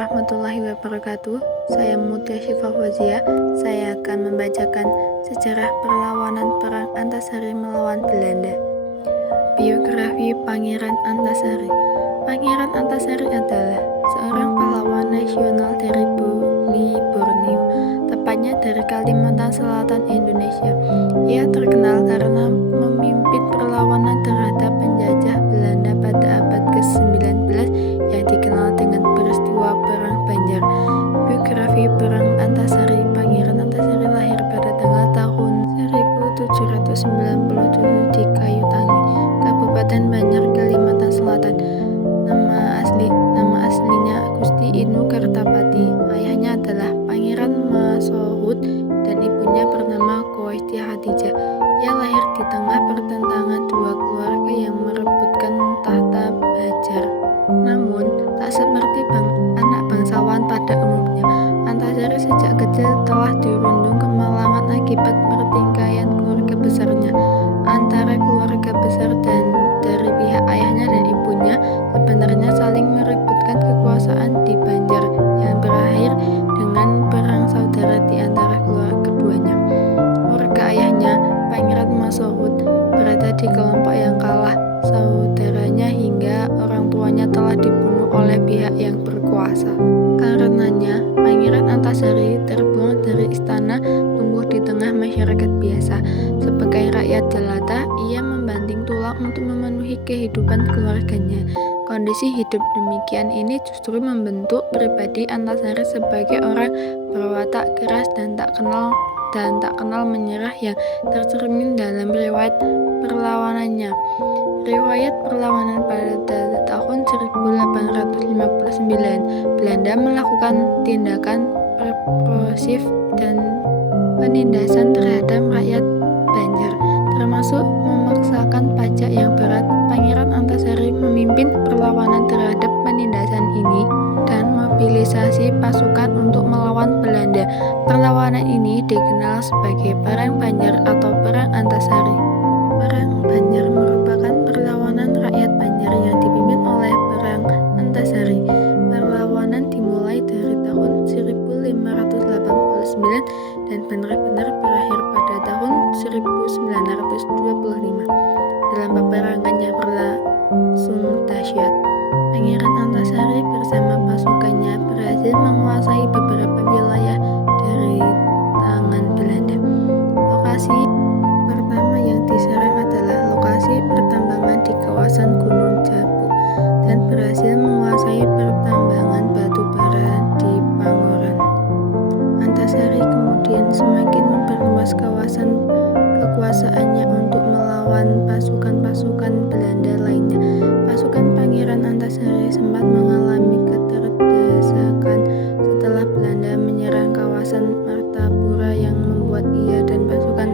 warahmatullahi wabarakatuh. Saya Mutia Syifa Fauzia. Saya akan membacakan sejarah perlawanan Perang Antasari melawan Belanda. Biografi Pangeran Antasari. Pangeran Antasari adalah seorang pahlawan nasional dari Borneo, tepatnya dari Kalimantan Selatan, Indonesia. Ia terkenal karena memimpin perlawanan terhadap penjajah Belanda pada abad ke-19 yang dikenal dengan peristiwa Perang Banjar. Biografi Perang Antasari. Pangeran Antasari lahir pada tahun 1797 di Kayutangi, Kabupaten Banjar, Kalimantan Selatan. Nama aslinya Gusti Inu Kartapati. Ayahnya adalah Pangeran Mashoud dan ibunya bernama Koisti Hadijah. Ia lahir di tengah pertentangan dua keluarga yang merebutkan tahta Bajar. Namun, tak seperti anak bangsawan pada umumnya, Antasari sejak kecil telah dirundung kemalangan akibat pertikaian keluarga besarnya. Antara keluarga besar dan dari pihak ayahnya dan ibunya sebenarnya saling merebutkan kekuasaan di Banjar yang berakhir dengan perang saudara di antara keduanya. Keluarga ayahnya, Pangeran Mashoud, berada di kelompok yang kalah saudaranya hingga orang tuanya telah dibunuh oleh pihak yang berkuasa. Karenanya, Pangeran Antasari terbuang dari istana, tumbuh di tengah masyarakat biasa. Sebagai rakyat jelata, ia membanting tulang untuk memenuhi kehidupan keluarganya. Kondisi hidup demikian ini justru membentuk pribadi Antasari sebagai orang berwatak keras dan tak kenal menyerah yang tercermin dalam riwayat perlawanannya. Riwayat perlawanan pada tahun 1859, Belanda melakukan tindakan represif dan penindasan terhadap rakyat Banjar, termasuk memaksakan pajak yang berat. Pangeran Antasari memimpin perlawanan terhadap penindasan ini dan mobilisasi pasukan untuk melawan Belanda. Perlawanan ini dikenal sebagai Perang Banjar atau Perang Antasari. Perang Banjar merupakan perlawanan rakyat Banjar yang dipimpin oleh Perang Antasari. Perlawanan dimulai dari tahun 1589 dan benar-benar berakhir pada tahun 1925. Dalam peperangannya berlangsung dahsyat. Pangeran Antasari bersama pasukannya berhasil menguasai beberapa wilayah dari tangan Belanda. Lokasi pertama yang diserang adalah lokasi pertambangan di kawasan Gunung Jabu dan berhasil menguasai pertambangan batu bara di Pangoran. Antasari kemudian semakin memperluas kawasan kekuasaannya untuk melawan pasukan-pasukan Belanda lainnya. Pasukan Pangeran Antasari sempat mengalami keterdesakan setelah Belanda menyerang kawasan Martapura yang membuat ia dan pasukan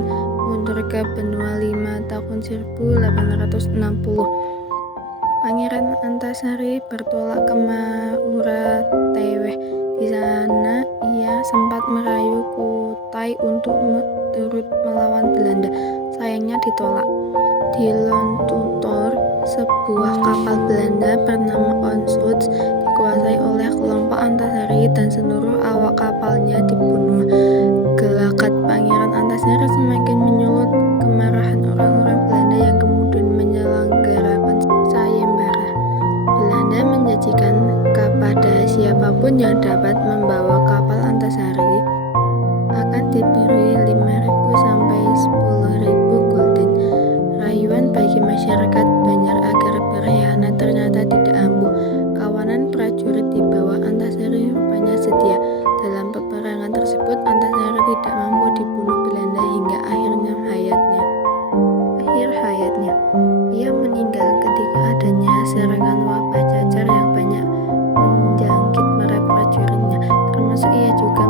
mundur ke Benua Lima tahun 1860. Pangeran Antasari bertolak ke Maura-Teweh. Di sana ia sempat merayu Kutai untuk turut melawan Belanda. Sayangnya ditolak. Di Lontutor, sebuah kapal Belanda bernama Onsuts dikuasai oleh kelompok Antasari dan seluruh awak kapalnya dibunuh. Gelagat Pangeran Antasari semakin menyulut kemarahan orang-orang Belanda yang kemudian menyelenggarakan sayembara. Belanda menjanjikan kepada siapapun yang dapat membawa kapal Antasari akan diberi 5.000 sampai 10.000 gulden. Rayuan bagi masyarakat Banjar agar berkhianat ternyata tidak ampuh. Kawanan prajurit di bawah Antasari rupanya setia. Dalam peperangan tersebut, Antasari tidak mampu dibunuh Belanda hingga akhir hayatnya. Ia meninggal ketika adanya serangan wabah cacar yang banyak menjangkit para prajuritnya, termasuk ia juga